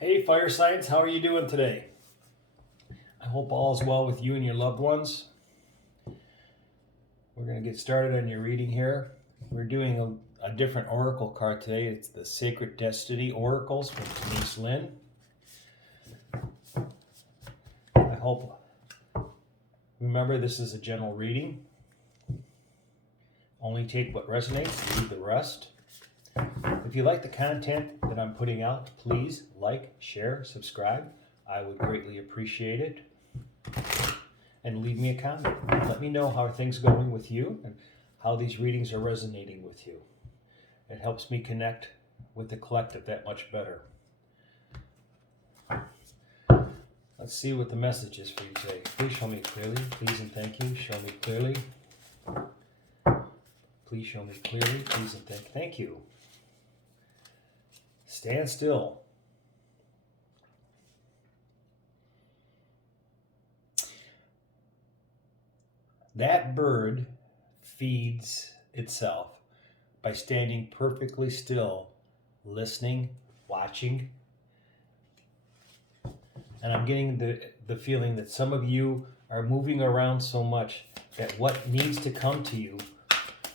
Hey, Fire Science, how are you doing today? I hope all is well with you and your loved ones. We're going to get started on your reading here. We're doing a different oracle card today. It's the Sacred Destiny Oracles from Denise Lynn. I hope, remember, this is a general reading. Only take what resonates, leave the rest. If you like the content that I'm putting out, please like, share, subscribe. I would greatly appreciate it. And leave me a comment. Let me know how things are going with you and how these readings are resonating with you. It helps me connect with the collective that much better. Let's see what the message is for you today. Please show me clearly. Please and thank you. Show me clearly. Please show me clearly. Please and thank you. Stand still. That bird feeds itself by standing perfectly still, listening, watching. And I'm getting the feeling that some of you are moving around so much that what needs to come to you,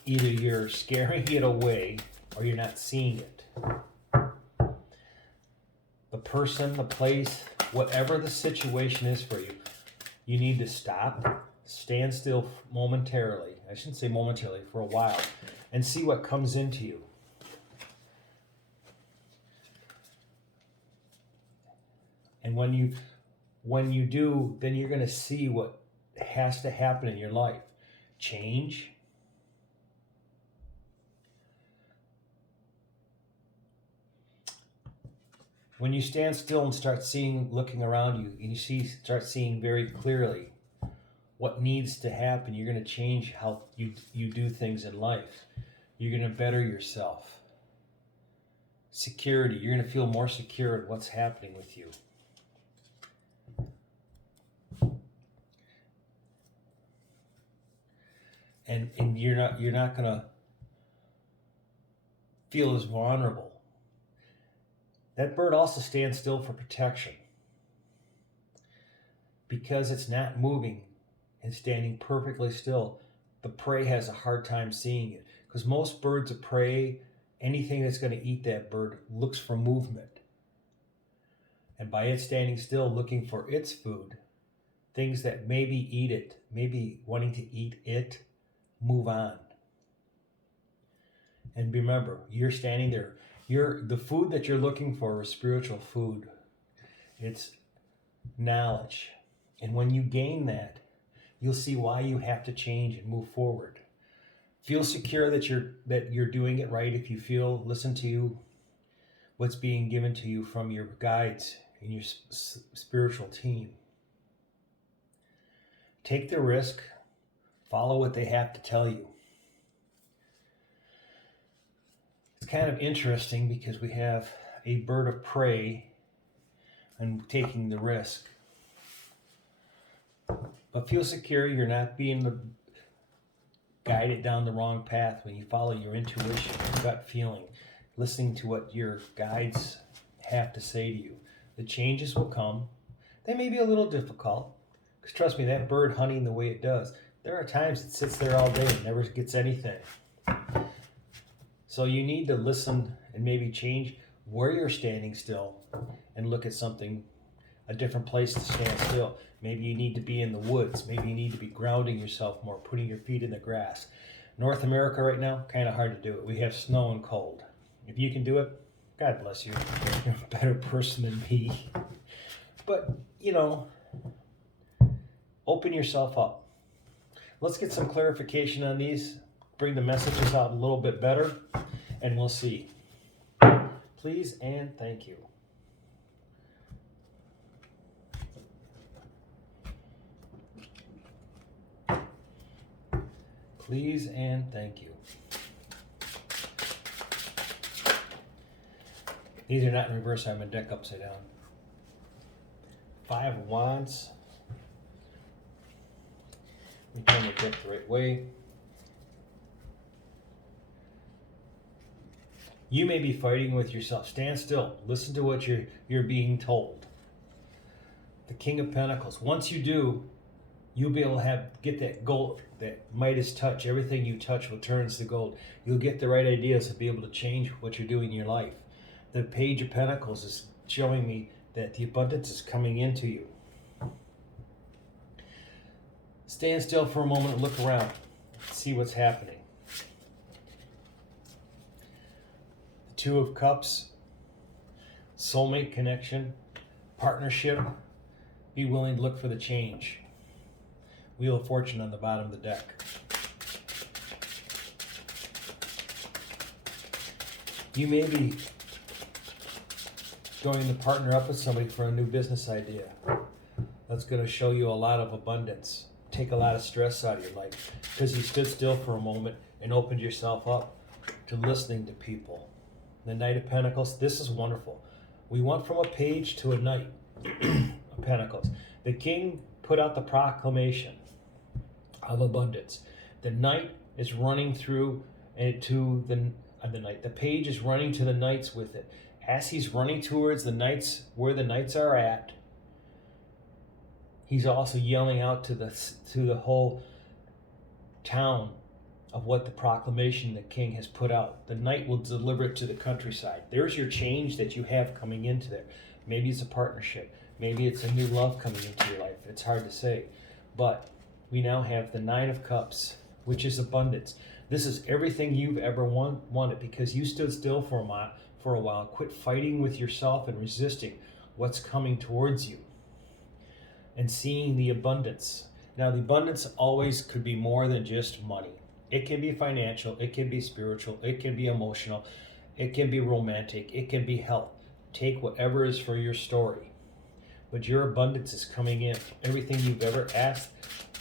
either you're scaring it away or you're not seeing it. The person, the place, whatever the situation is for you, you need to stop, stand still momentarily. I shouldn't say momentarily, for a while, and see what comes into you. And when you do, then you're going to see what has to happen in your life. Change. When you stand still and start looking around you, and start seeing very clearly what needs to happen, you're going to change how you do things in life. You're going to better yourself. Security. You're going to feel more secure in what's happening with you. And you're not going to feel as vulnerable. That bird also stands still for protection. Because it's not moving and standing perfectly still, the prey has a hard time seeing it. Because most birds of prey, anything that's going to eat that bird, looks for movement. And by it standing still, looking for its food, things that maybe eat it, maybe wanting to eat it, move on. And remember, you're standing there. The food that you're looking for is spiritual food. It's knowledge. And when you gain that, you'll see why you have to change and move forward. Feel secure that you're doing it right. If you feel, listen to what's being given to you from your guides and your spiritual team. Take the risk. Follow what they have to tell you. It's kind of interesting because we have a bird of prey and taking the risk. But feel secure. You're not being guided down the wrong path when you follow your intuition, your gut feeling, listening to what your guides have to say to you. The changes will come. They may be a little difficult, because trust me, that bird hunting the way it does, there are times it sits there all day and never gets anything. So you need to listen and maybe change where you're standing still and look at something, a different place to stand still. Maybe you need to be in the woods. Maybe you need to be grounding yourself more, putting your feet in the grass. North America right now, kind of hard to do it. We have snow and cold. If you can do it, God bless you. You're a better person than me. But, open yourself up. Let's get some clarification on these, bring the messages out a little bit better, and we'll see. Please and thank you. Please and thank you. These are not in reverse. I'm in deck upside down. 5 of Wands. We turn the deck the right way. You may be fighting with yourself. Stand still. Listen to what you're being told. The King of Pentacles. Once you do, you'll be able to get that gold, that Midas touch. Everything you touch will turn to gold. You'll get the right ideas to be able to change what you're doing in your life. The Page of Pentacles is showing me that the abundance is coming into you. Stand still for a moment and look around. See what's happening. The Two of Cups. Soulmate connection. Partnership. Be willing to look for the change. Wheel of Fortune on the bottom of the deck. You may be going to partner up with somebody for a new business idea. That's going to show you a lot of abundance. Take a lot of stress out of your life because you stood still for a moment and opened yourself up to listening to people. The Knight of Pentacles, this is wonderful. We went from a page to a Knight of Pentacles. The King put out the proclamation of abundance. The Knight is running through to the Knight. The page is running to the Knights with it. As he's running towards the Knights, where the Knights are at, he's also yelling out to the whole town of what the proclamation the King has put out. The Knight will deliver it to the countryside. There's your change that you have coming into there. Maybe it's a partnership. Maybe it's a new love coming into your life. It's hard to say. But we now have the Nine of Cups, which is abundance. This is everything you've ever wanted because you stood still for a while. Quit fighting with yourself and resisting what's coming towards you and seeing the abundance. Now, the abundance always could be more than just money. It can be financial, it can be spiritual, it can be emotional, it can be romantic, it can be health. Take whatever is for your story. But your abundance is coming in. Everything you've ever asked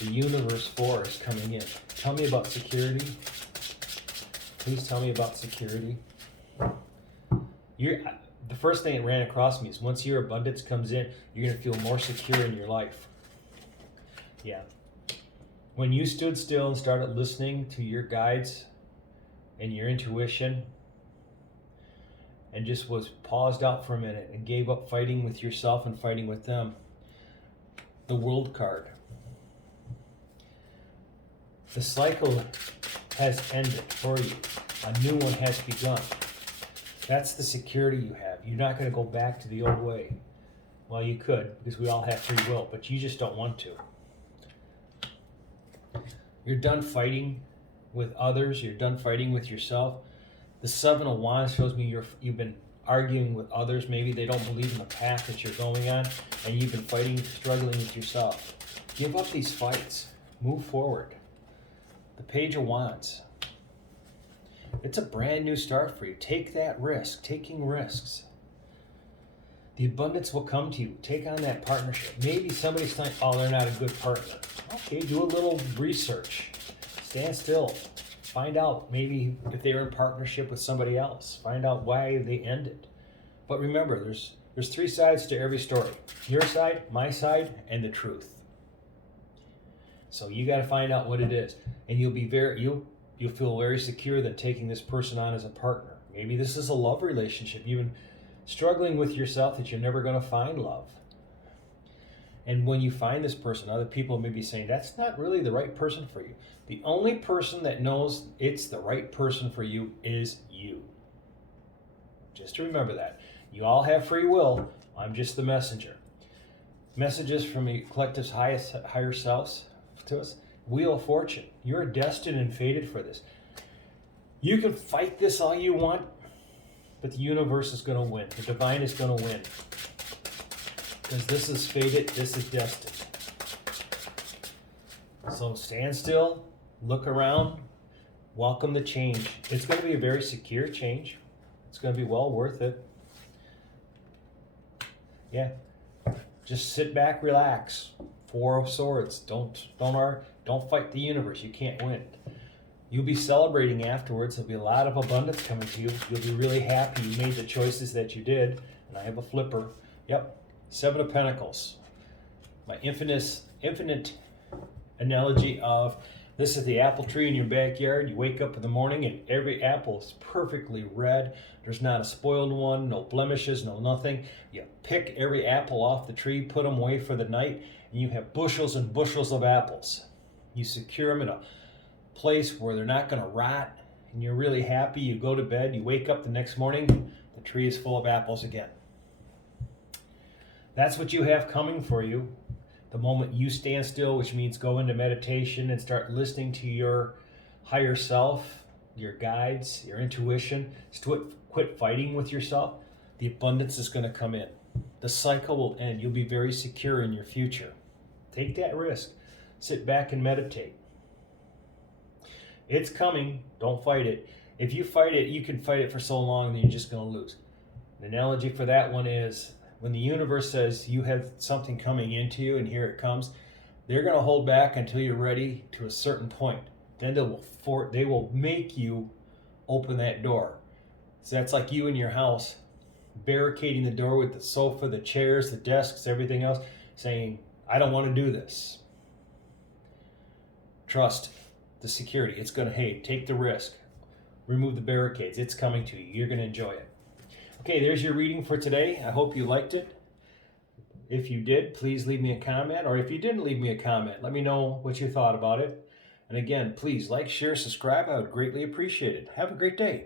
the universe for is coming in. Tell me about security. Please tell me about security. The first thing that ran across me is once your abundance comes in, you're going to feel more secure in your life. Yeah. When you stood still and started listening to your guides and your intuition and just was paused out for a minute and gave up fighting with yourself and fighting with them, the World card. The cycle has ended for you. A new one has begun. That's the security you have. You're not going to go back to the old way. Well, you could, because we all have free will, but you just don't want to. You're done fighting with others. You're done fighting with yourself. The Seven of Wands shows me you've been arguing with others. Maybe they don't believe in the path that you're going on, and you've been fighting, struggling with yourself. Give up these fights. Move forward. The Page of Wands. It's a brand new start for you. Take that risk. Taking risks. The abundance will come to you. Take on that partnership. Maybe somebody's saying, oh, they're not a good partner. Okay, do a little research. Stand still. Find out maybe if they're in partnership with somebody else. Find out why they ended. But remember, there's three sides to every story. Your side, my side, and the truth. So you got to find out what it is. And you'll feel very secure that taking this person on as a partner. Maybe this is a love relationship. You've been struggling with yourself that you're never going to find love. And when you find this person, other people may be saying, that's not really the right person for you. The only person that knows it's the right person for you is you. Just to remember that. You all have free will. I'm just the messenger. Messages from the collective's higher selves to us. Wheel of Fortune. You're destined and fated for this. You can fight this all you want, but the universe is going to win. The divine is going to win. Because this is fated, this is destined. So stand still, look around, welcome the change. It's going to be a very secure change. It's going to be well worth it. Yeah. Just sit back, relax. Four of Swords. Don't fight the universe. You can't win. You'll be celebrating afterwards. There'll be a lot of abundance coming to you. You'll be really happy you made the choices that you did. And I have a flipper. Yep. Seven of Pentacles. My infinite analogy of This is the apple tree in your backyard. You wake up in the morning and every apple is perfectly red. There's not a spoiled one, no blemishes, no nothing. You pick every apple off the tree, put them away for the night, and you have bushels and bushels of apples. You secure them in a place where they're not going to rot, and you're really happy. You go to bed, you wake up the next morning, the tree is full of apples again. That's what you have coming for you. The moment you stand still, which means go into meditation and start listening to your higher self, your guides, your intuition, quit fighting with yourself, the abundance is going to come in. The cycle will end. You'll be very secure in your future. Take that risk. Sit back and meditate. It's coming. Don't fight it. If you fight it, you can fight it for so long that you're just going to lose. The analogy for that one is when the universe says you have something coming into you and here it comes, they're going to hold back until you're ready to a certain point. Then they will make you open that door. So that's like you in your house barricading the door with the sofa, the chairs, the desks, everything else, saying, I don't want to do this. Trust the security. It's going to, hey, take the risk. Remove the barricades. It's coming to you. You're going to enjoy it. Okay, there's your reading for today. I hope you liked it. If you did, please leave me a comment. Or if you didn't leave me a comment, let me know what you thought about it. And again, please like, share, subscribe. I would greatly appreciate it. Have a great day.